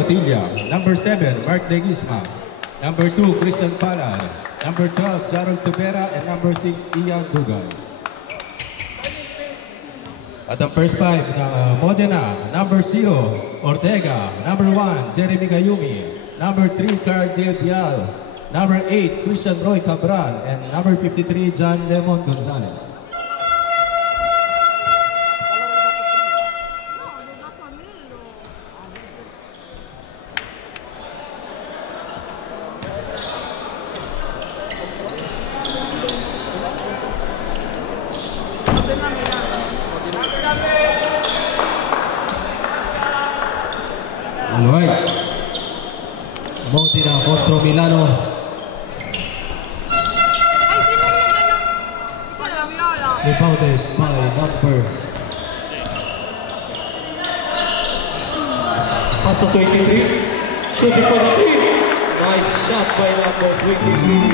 Padilla. Number 7, Mark Leguizma. Number 2, Christian Palad. Number 12, Jarrell Tubera. And number 6, Ian Dugay. At ang first 5 ng Modena, number 0, Ortega. Number 1, Jeremy Gayumi. Number 3, Carl Del Pial. Number 8, Christian Roy Cabral. And number 53, John Lemon Gonzalez. Alright. Modena contra Milano. Rebounded by number. Pass to 23. Shooting for the 3. Nice shot by number 23.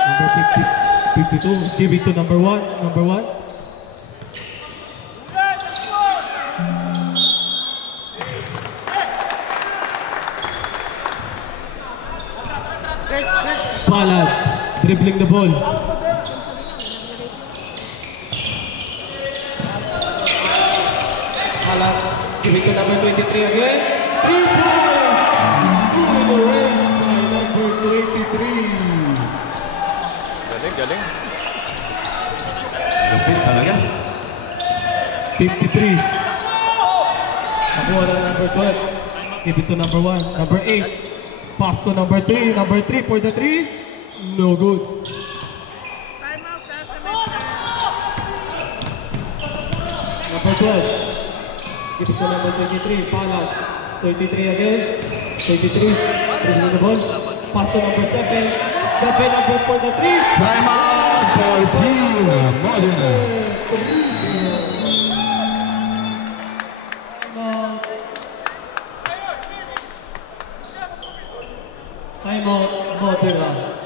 Number 52. Give it to number 1. Number 1. Palad, dribbling the ball. Palad, give it to number 23 again. 3 points! Good range by number 23. Galing. Lupit talaga. 53. Nakuha ng number 12. Give it to number 1. Number 8. Pass to number 3. Number 3 for the 3. No good. Number 12. Give it to number 23. Palad. 23 again. 23. Dribbling the ball. Pass to number 7. 7 number for the 3. Time out for Team Modena. Time out, Modena.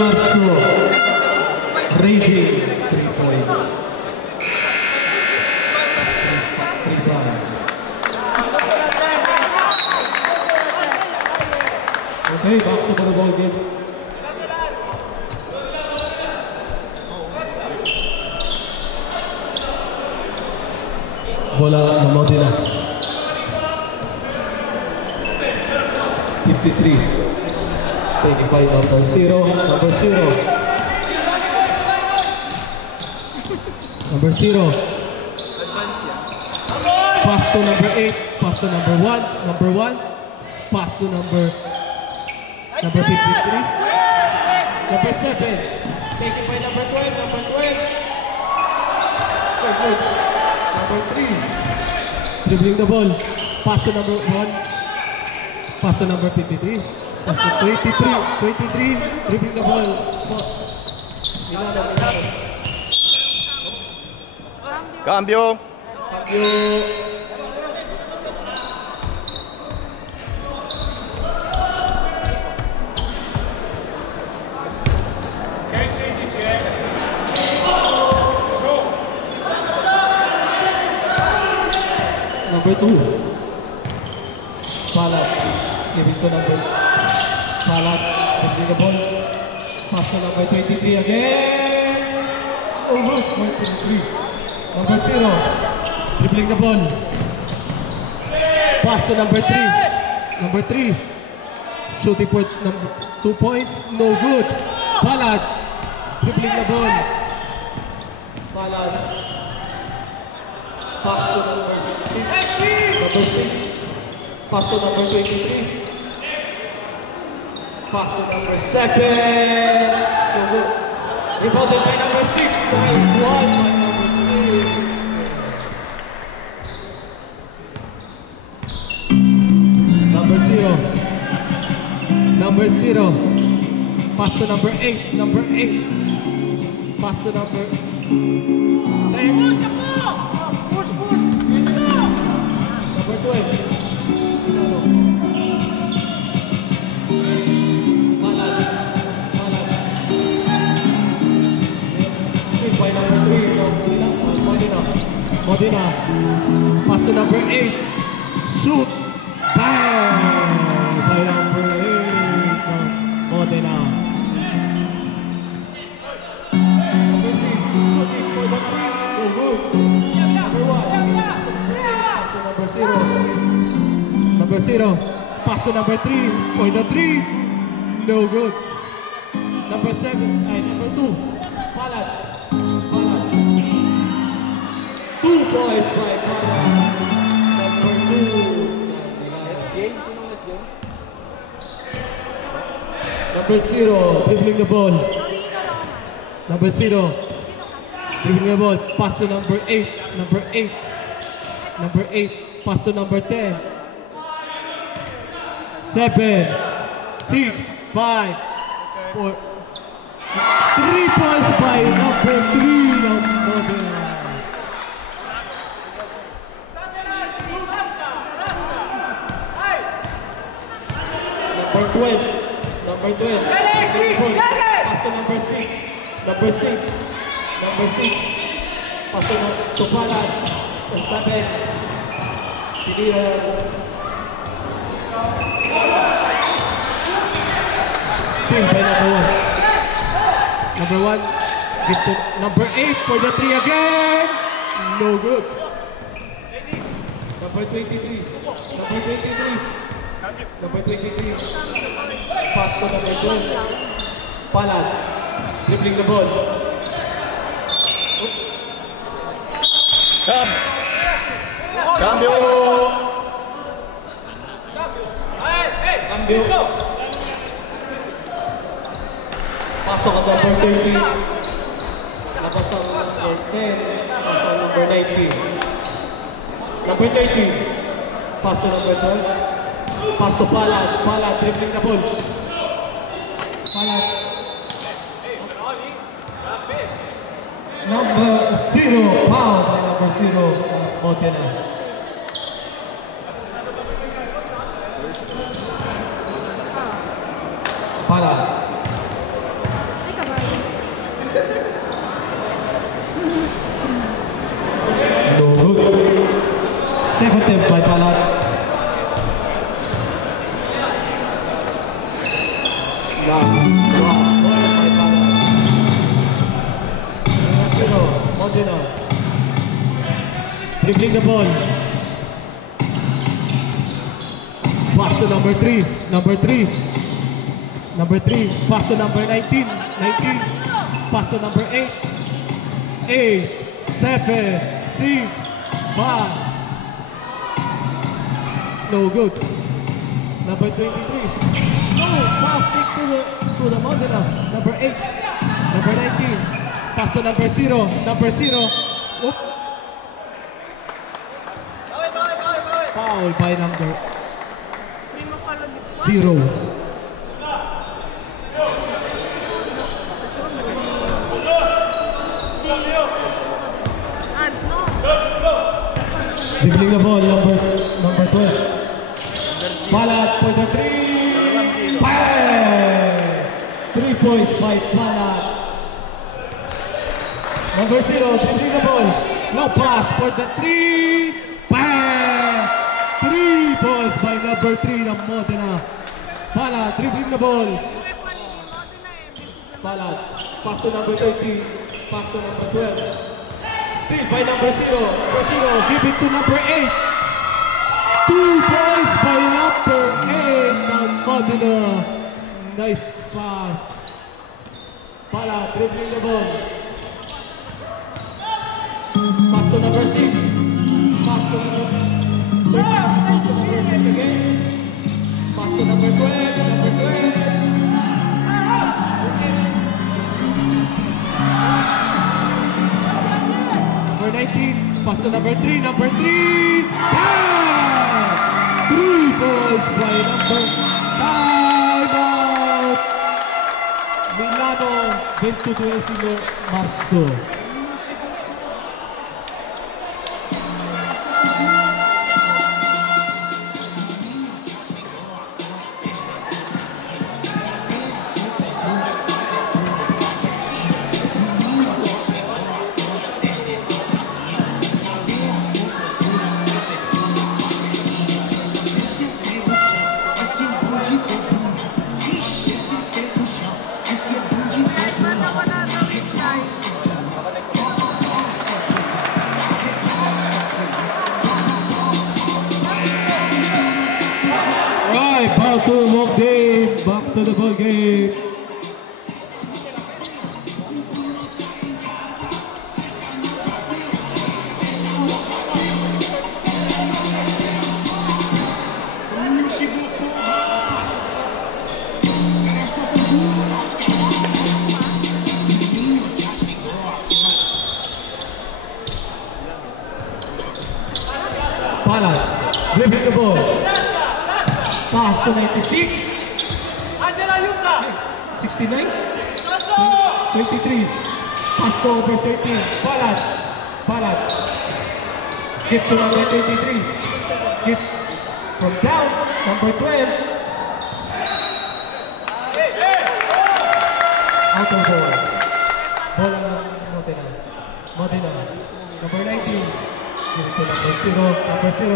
Marzo, raging 3 points. 3 points. Okay, back to the ball game. Bola ng Modena. 53. 25 number 0. Number 0. Number 0. Pass to number 8. Pass to number 1. Number 1. Pass to number 53. Number 7. Taken by number 12. Number 12. Good. Number 3. Dribbling the ball. Pass to number 1. Pass to number 53. Pass to 23. Dribbling the ball. Cambio. Number 2. Palad. Giving to number. Palad. Dribbling the ball. Pass to number 23 again. Over 23. Number 0. Dribbling the ball. Pass to number 3. Number 3. Shooting for number 2 points. No good. Palad. Dribbling the ball. Palad. Pass to number 6. Number 6. Pass to number 23. Pass to number 7. No good. Rebounded by number 6. Point 1 by number 6. Number 0. Number 0. Pass to number 8. Number 8. Pass to number 10. Push! Number 12. Malad. Still by number 3. Modena. Pass to number 8. Shoot. Bang! By number 8. Modena. Number 6. Shooting for the 3. Go good. Number 1. Pass to number 0. Number 0. Pass to number 3. For the 3. No good. Number 7. Number 2. Palad. 2 points by Palad. Number 2. Next game? Sino next game? Number 0. Dribbling the ball. Torino Roma. Number 0. Dribbling the ball. Pass to number 8. Number 8. Number 8. Pass to number 10. 7, 6, 5, 4. 3 points by number 3 ng Modena. Number 12. Number 12. Pass to number 6. Number 6. Number 6. Pass to Palad. 7. Tidira. Still by number 1. Number 1. Give to number 8 for the 3 again. No good. Number 23. Number 23. Number 23. Pass to number 12. Palad. Dribbling the ball. Sub. Cambio. Cambio. Pasok ang number 30. Labas ang number 10. Pasok ang number 19. Number 30. Pass to number 12. Pass to Palad. Palad, dribbling the ball. Palad. Number 0. Foul by number 0. Modena. Palad. Ika ba? No good. Second attempt by Palad. Modena. Dribbling the ball. Pass to number 3. Number 3. Number 3. Pass to number 19. 19. Pass to number 8. 8. 7. 6. 5. No good. Number 23. No. Pass kick to the Modena. Number 8. Number 19. Pass to number 0. Number 0. Oop. Foul by number 0. Dribbling the ball, number 12. Palad for the 3. Bang! 3 points by Palad. Number 0, dribbling the ball. No pass for the 3. Bang! 3 points by number 3 ng Modena. Palad, dribbling the ball. Palad, pass to number 13. Pass to number 12. Still by number 0. Number 0, give it to number 8. 2 points by number 8 ng Modena. Nice pass. Palad, dribbling the ball. Pass to number 6. Pass to number 13. Pass to number 6 again. Pass to number 12. Number 12. Number 19. Pass to number 3. Number 3. Bang! 3 points by number 5. 22 Marzo. Sana wala daw yung time. Alright, back to the ball game. Back to the ball game. Pala, dribbling the ball. Pass to 96. 69. 23. Pass to over 13. Palad. Give to number 23. Give from down, number 12. Out of ball. Ball ang Modena. Number 19. Give it to number 0. Number 0.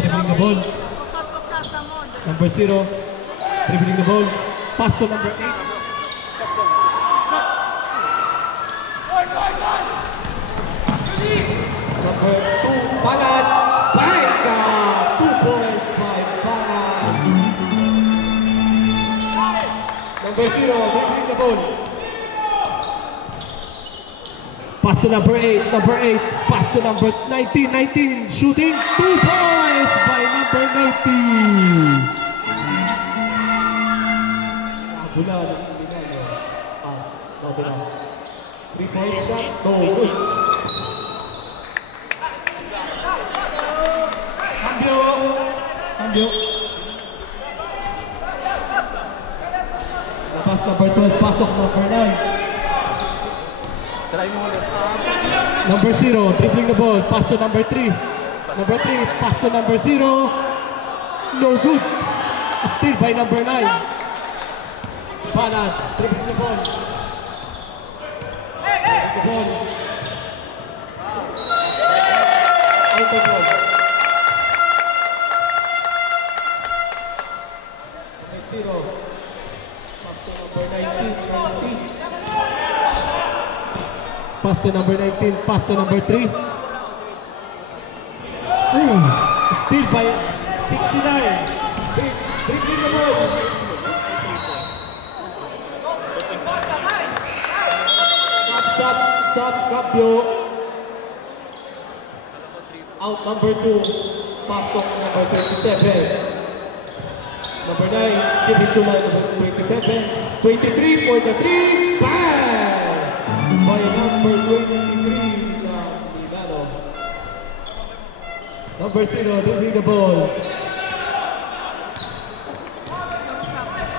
Dribbling the ball. Number 0. Dribbling the ball. Pass to number 8. Number 2, Palad. Baika! 2 points by Palad. Number 0, dribbling the ball. Pass to number 8. Number 8. Pass to number 19. 19. Shooting. 2 points by number 19. Bulan. 3-point shot. No good. Cambio. Pass number 12. Pasok number 9. Try mo ulit. Number 0, dribbling the ball, pass to number 3. Number 3, pass to number 0. No good. Still by number 9. Palad, dribbling the ball. The ball. Out of ball. Number 0, pass to number 19. Pass to number 19, pass to number 3. Still by 69. Dribbling the ball. Shot, cambio. Out number 2, pasok number 27. Number 9, give it to number 27. 23 for the 3. Bang! By number 23 na Milano. Number 0, dribbling the ball.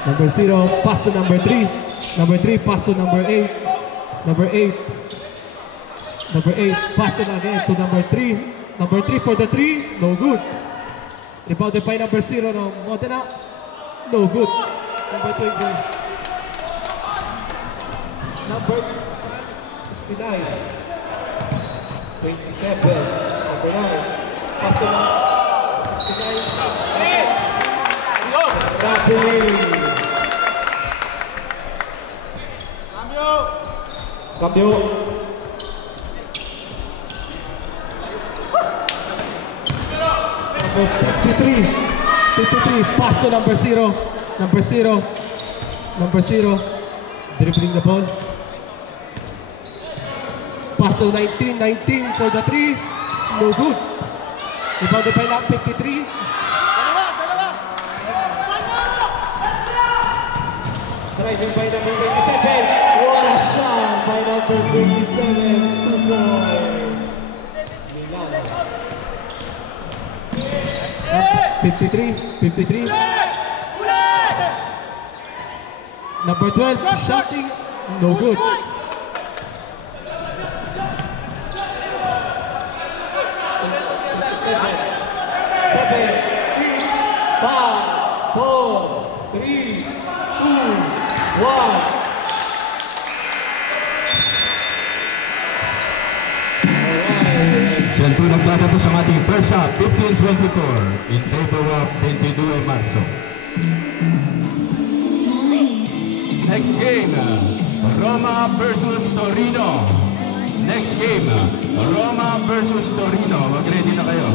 Number 0, pass to number 3. Number 3, pass to number 8. Number 8. Number 8, pass to again to number 3. Number 3 for the 3, no good. Rebounded by number 0 ng Modena. No good. Number 20. Number 69. 27. Number 9. Pass to number 69. Cambio. Number 53, pass to number 0. Number 0. Dribbling the ball. Pass to 19 for the 3. No good. Rebounded by number 53. Driving by number 27. What a shot by number 27. 2 points. 53. Number 12, shooting No good. Seven, 6, 5, 4, 3, 2, 1. Diyan po nagtatapos ang ating first half, 15-24 in favor of 22 Marzo. Next game, Roma versus Torino. Next game, Roma versus Torino. Mag-ready na kayo.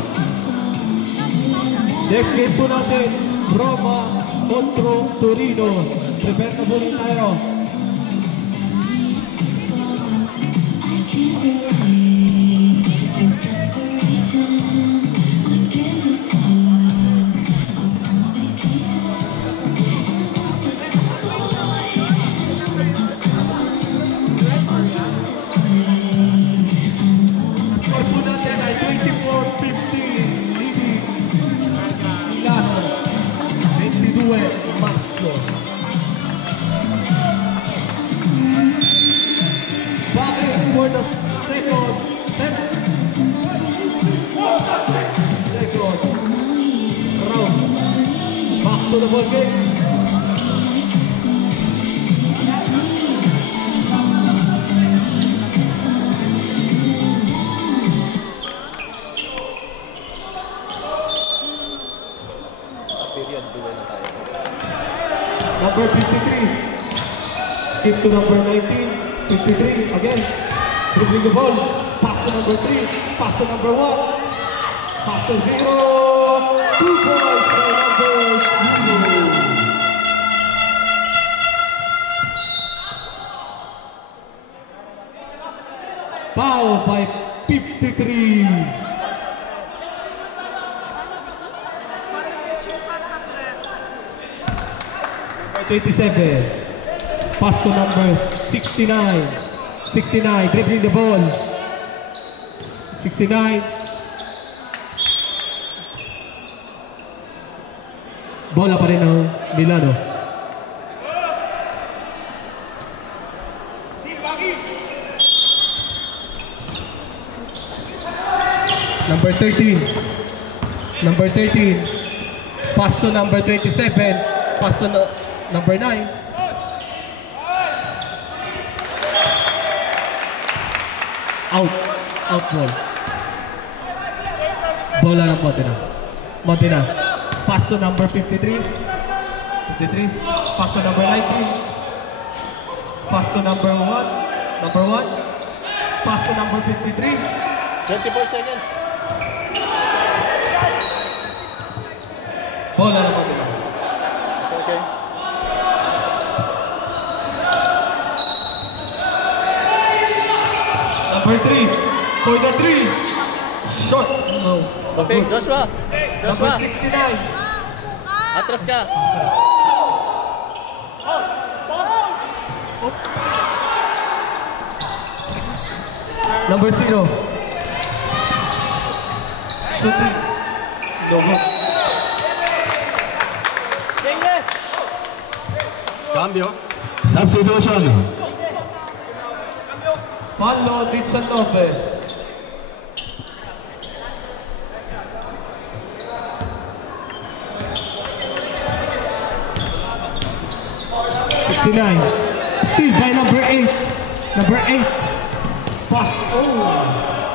Next game po natin, Roma kontra Torino. Prepare na po rin tayo. Score po natin ay 24-15. Leading Milano. 22 Marzo. Bakit for the second round. Back to the ball game. Number 53. Skip to number 19. 53 again. Dribbling the ball. Pass to number 3. Pass to number 1. Pass to 0. 2 points for number 0. Foul by 53. Number 27. Pass to number 69. 69, dribbling the ball. 69. Bola pa rin ng Milano. Number 13. Number 13. Pass to number 27. Pass to number 9. Out. Out ball. Bola ng Modena. Modena. Pass to number 53. 53. Pass to number 19. Pass to number 1. Number 1. Pass to number 53. 24 seconds. Bola ng Modena. Okay. Number 3. For the 3. Shot. No. Okay, Joshua. Number Joshua, 69. atras ka. Number 0. Shooting. No good. Cambio. Substitution. Fallo di 19. Still by number 8. Number 8. Pass. Oh.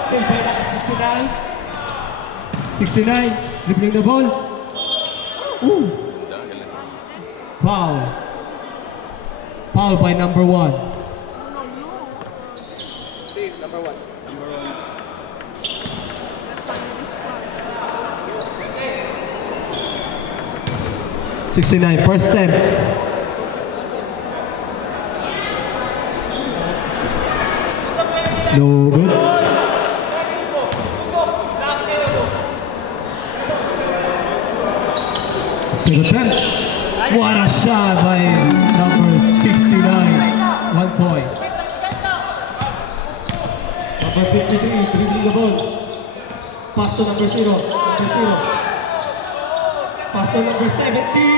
Still by number 69. 69. Dribbling the ball. Ooh. Foul. Foul by number 1. See, number 1. 69. First step. No good. Second attempt. What a shot by number 69. 1 point. Number 53, dribbling the ball. Pass to number 0. Number 0. Pass to number 17.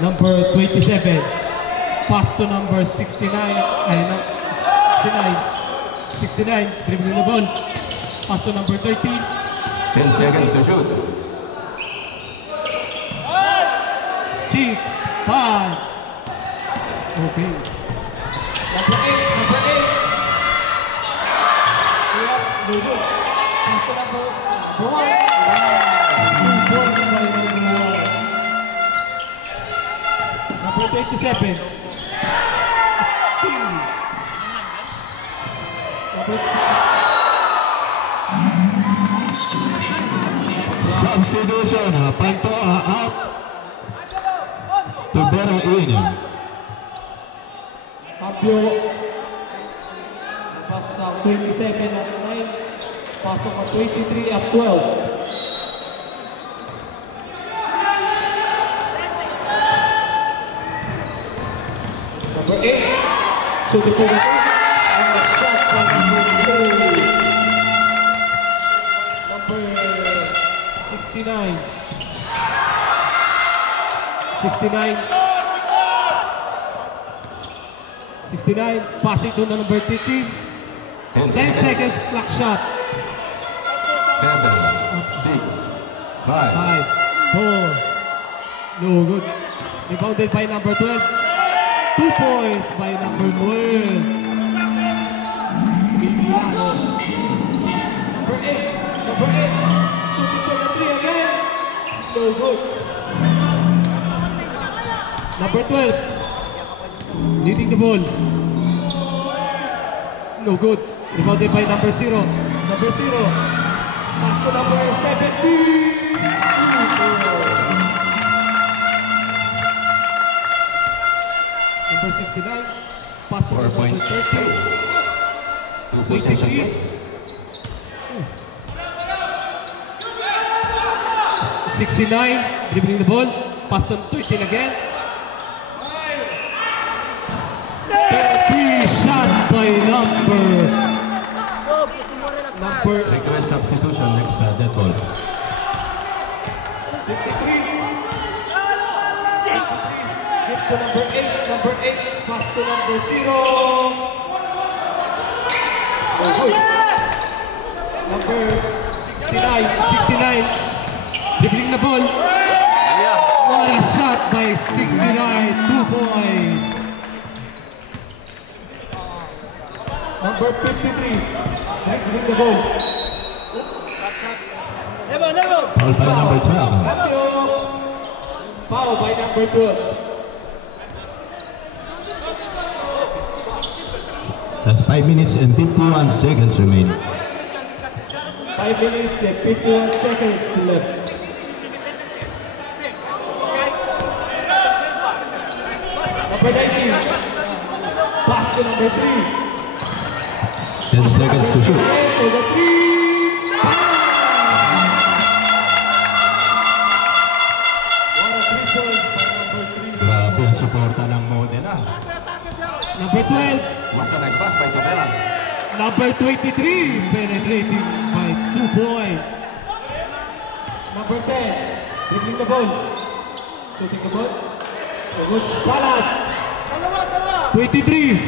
Number 27. Pass to number 69. Ay, 69. Dribbling the ball. Pass to number 13. 10 seconds to shoot. 6, 5. Okay. Number 8. Number 8. Very good. Pass to number 1. Number 27. Substitution, Pantoa out. Tubera in. Cambio. Pass sa 27 at 9. Pasok sa 23 at 12. Number 8. So the shot by number 69. 69, passing to number 13. 10 seconds, clock shot. 7, 6, 5. 5, 4. No good. Rebounded by number 12. 2 points by number 12. Miliano. Number 8. Number 8. Shooting for the 3 again. No good. Number 12. Leading the ball. No good. Rebounded by number 0. Number 0. Pass to number 17. Number 69. Pass to number 30. 2 possession 23. game. 69. Dribbling the ball. Pass to 13 again. 3 shots by number. Request substitution next dead ball. 53. Hit to number 8. Number 8. Pass to number 0. Number 69. 69. Dribbling the ball. What a shot by 69. 2 points. Number 53. Dribbling the ball. Foul by number 12. Foul by number 12. That's 5 minutes and 51 seconds remain. 5 minutes and 51 seconds left. Number 19. Pass to number 3. 10 seconds to shoot. To the 3. Grabe ang suporta ng Modena. Number 12. What a nice pass by Tubera. Number 23. Penetrating by 2 points. Number 10. Dribbling the ball. Shooting the ball. Good Balat. 23.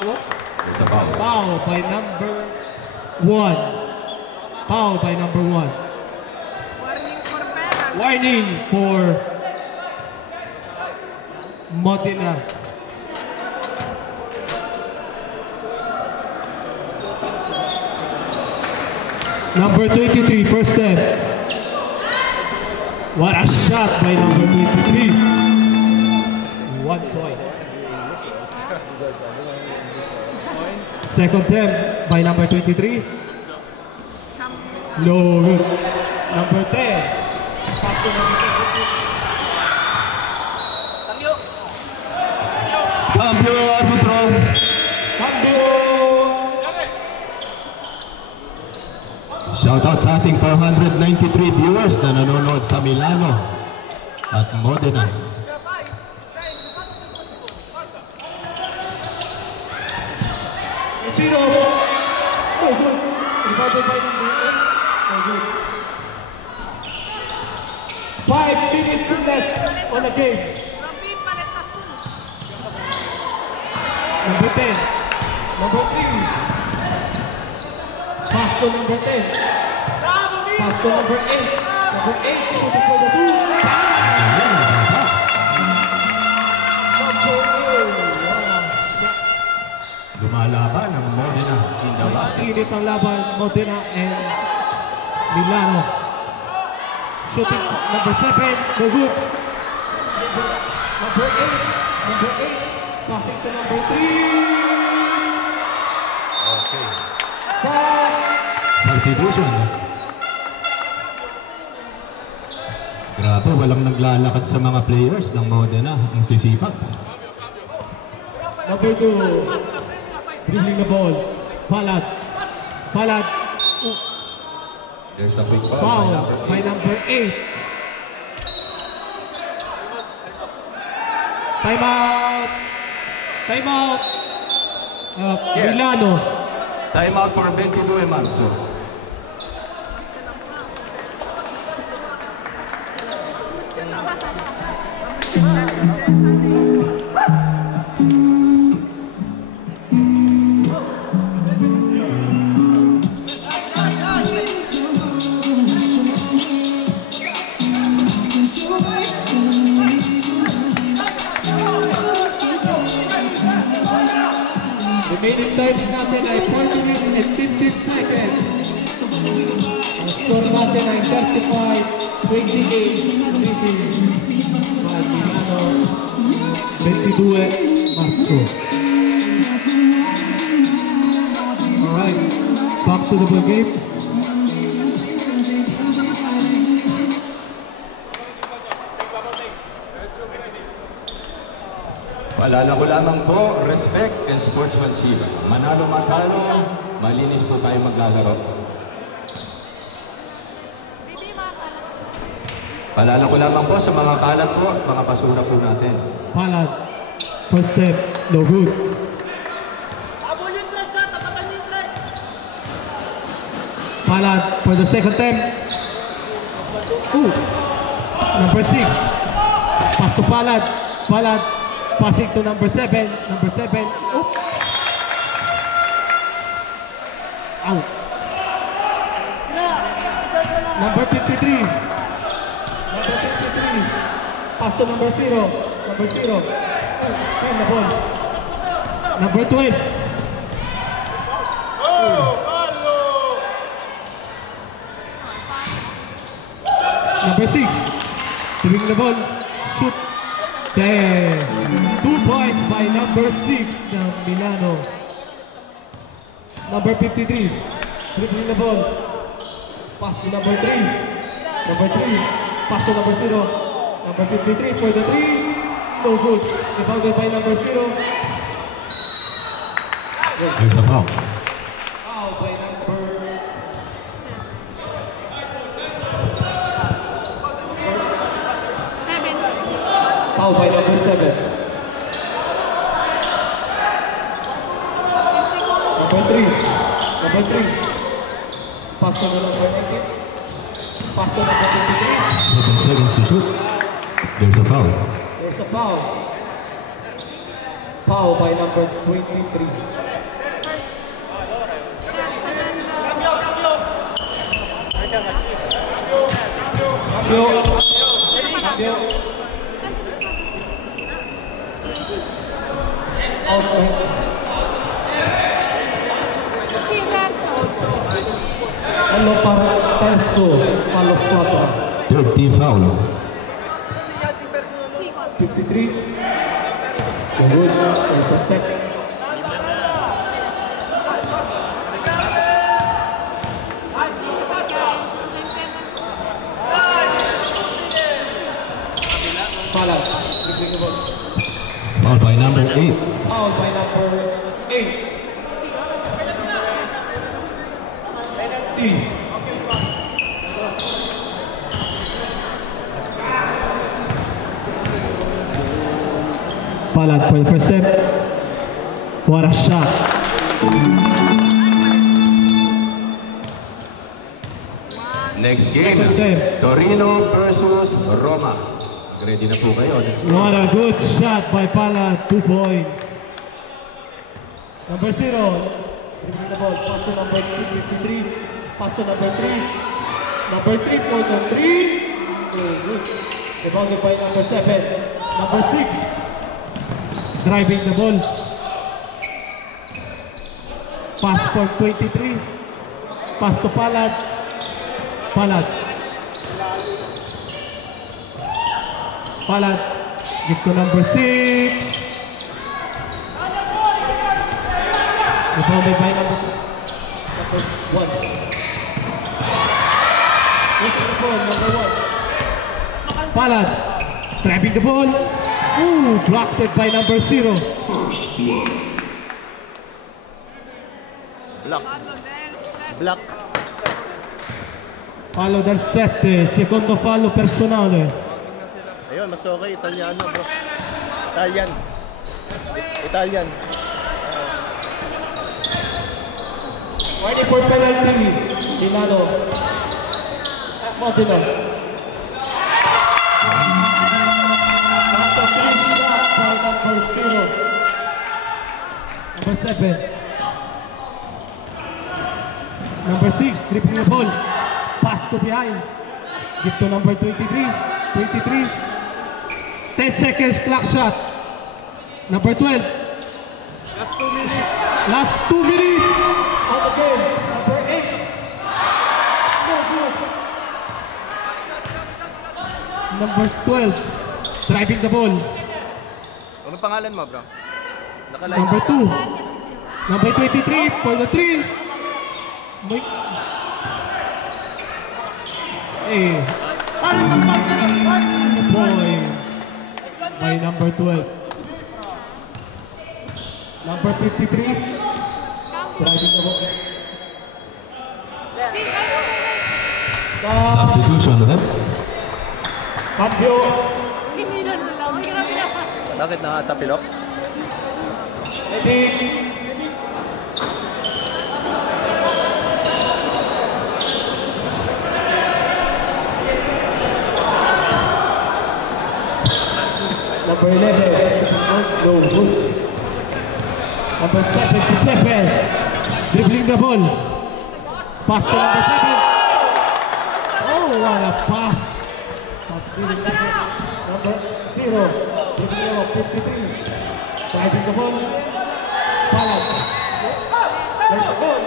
There's a foul. Foul by number 1. Foul by number 1. Warning for Modena. Number 23, first step. What a shot by number 23. 1 point. Second attempt by number 23. No good. Number 10. Pass to number 23. Cambio arbitro. Cambio. Shoutout sa ating 493 viewers na nanonood sa Milano at Modena. Zero. No good. Rebounded by number 8. No good. 5 minutes left on the game. Number 10. Number 3. Pass to number 10. Pass to number 8. Number 8 shooting for the 2. Lumalaban ang Modena in the basket. Init ang laban, Modena and Milano. Shooting number 7, no good. Number 8, passing to number 3. Okay. Substitution. Grabe, walang naglalakad sa mga players ng Modena. Ang sisipag. Number 2. Dribbling the ball. Palad. There's a big Foul by number 8. Time out. Milano. Time out for 22 Marzo. Remaining time natin ay 4 minutes and 15 seconds. Ang score natin ay 35-28. Milano 22 Marzo. Alright, back to the ball game. Paalala ko lamang po, respect and sportsmanship. Manalo matalo, malinis po tayo maglalaro. Baby, makakalat ko. Paalala ko lamang po sa mga kalat po at mga basura po natin. Palad. First step, no good. Palad for the second attempt. Ooh. Number 6. Pass to Palad. Palad passing to number 7. Number 7. Oop. Out. Number 53. Number 53. Pass to number 0. Number 0. Spin the ball. Number 12. Number 6. Doing the ball. Shoot. There. 2 points by number 6 ng Milano. Number 53. Dribbling the ball. Pass to number 3. Number 3. Pass to number 0. Number 53 for the 3. No good. Rebounded by number 0. There's a foul. Foul by number... Foul by number 7. Number 3. Number 3. Pass to number 18. Pass to number 53. 7 seconds to shoot. There's a foul. There's a foul. Foul by number 23. Cambio. Out by Sì, terzo. Allo terzo allo squadra. 30 foul. Sì, 53. Good. First step. Palad. Dribbling the ball. Foul by number 8. Foul by number 8. Penalty. Palad for the first step. What a shot. Next game, Second. Torino versus Roma. Ready na po kayo. Let's go. What a good shot by Palad, 2 points. Number 0, dribbling the ball, pass to number 53, pass to number 3. Number 3 for the 3. Good. Rebounded by number 7. Number 6, driving the ball. Pass for 23. Pass to Palad. Palad. Palad. Give to number 6. Rebounded by number 1. Yes, number 1. Palad. Driving the ball. Ooh, blocked it by number 0. Block. Block. Fallo del 7, secondo fallo personale. Ayun, mas okay. Italiano, bro. Italian. Italian. Ready for penalty. Dinalo. Modena. After 3 shots by number 0. Number 7. Number 6, dribbling the ball. Pass to behind. Give to number 23. 23. 10 seconds, clock shot. Number 12. Last 2 minutes. Last 2 minutes of the game. Number 8. No good. Number 12. Driving the ball. Anong pangalan mo, bro? Nakaline. Number 2. Number 23 for the 3. May... Hey. Points by number 12. Number 53. Driving the ball. Substitution, right? Cambio. Hinilan mo lang. Ay, grabe na. Bakit nakatapilok? Ready. Number 11, no good. Number 77, dribbling the ball. Pass to number 7. Oh, what a pass. Number 0, dribbling the ball, 53. Driving the ball. Palad. There's a goal.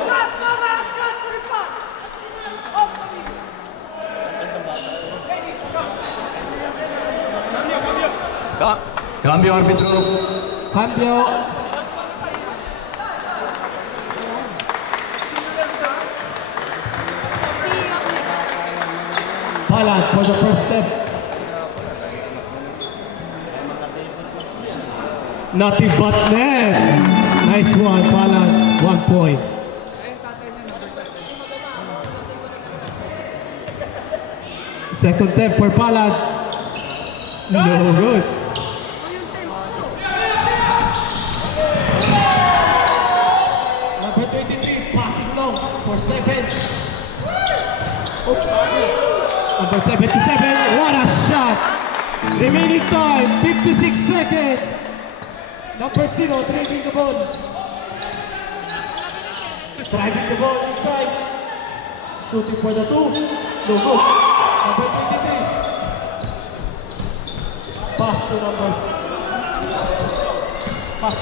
Cambio arbitro. Cambio. Palad for the first step. Nothing but net. Nice one, Palad. 1 point. Second step for Palad. No good. Number 23 passing long for 7. Oops. Number 77, what a shot! Remaining time, 56 seconds. Number 0, driving the ball. Driving the ball inside. Shooting for the 2. No good. Number 23. Pass to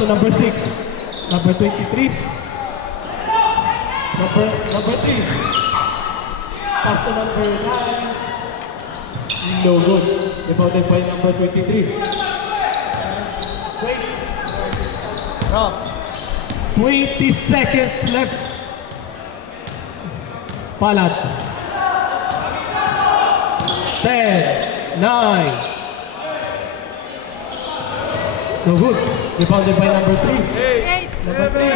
number 6. Number 23. Number 3. Pass to number 9. No good. Rebounded by number 23. Wait. 20 seconds left. Palad. 10, 9. No good. Rebounded by number 3. 8, Number 3.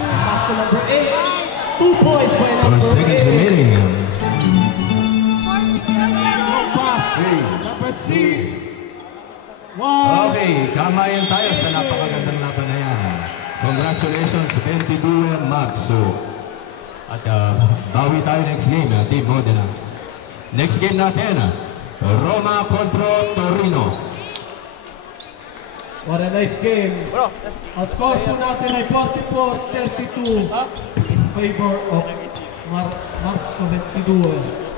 Pass to number 8. 2 points by 4 number seconds 8. remaining. 40. Pass. Number 6. 1. Okay, kamayan tayo sa napakagandang laban na yan. Congratulations, 22 Maxo. At bawi tayo next game, Team Modena. Next game natin, Roma kontra Torino. What a nice game. Bro, Ang score po natin ay 44-32 in favor of Marks 22.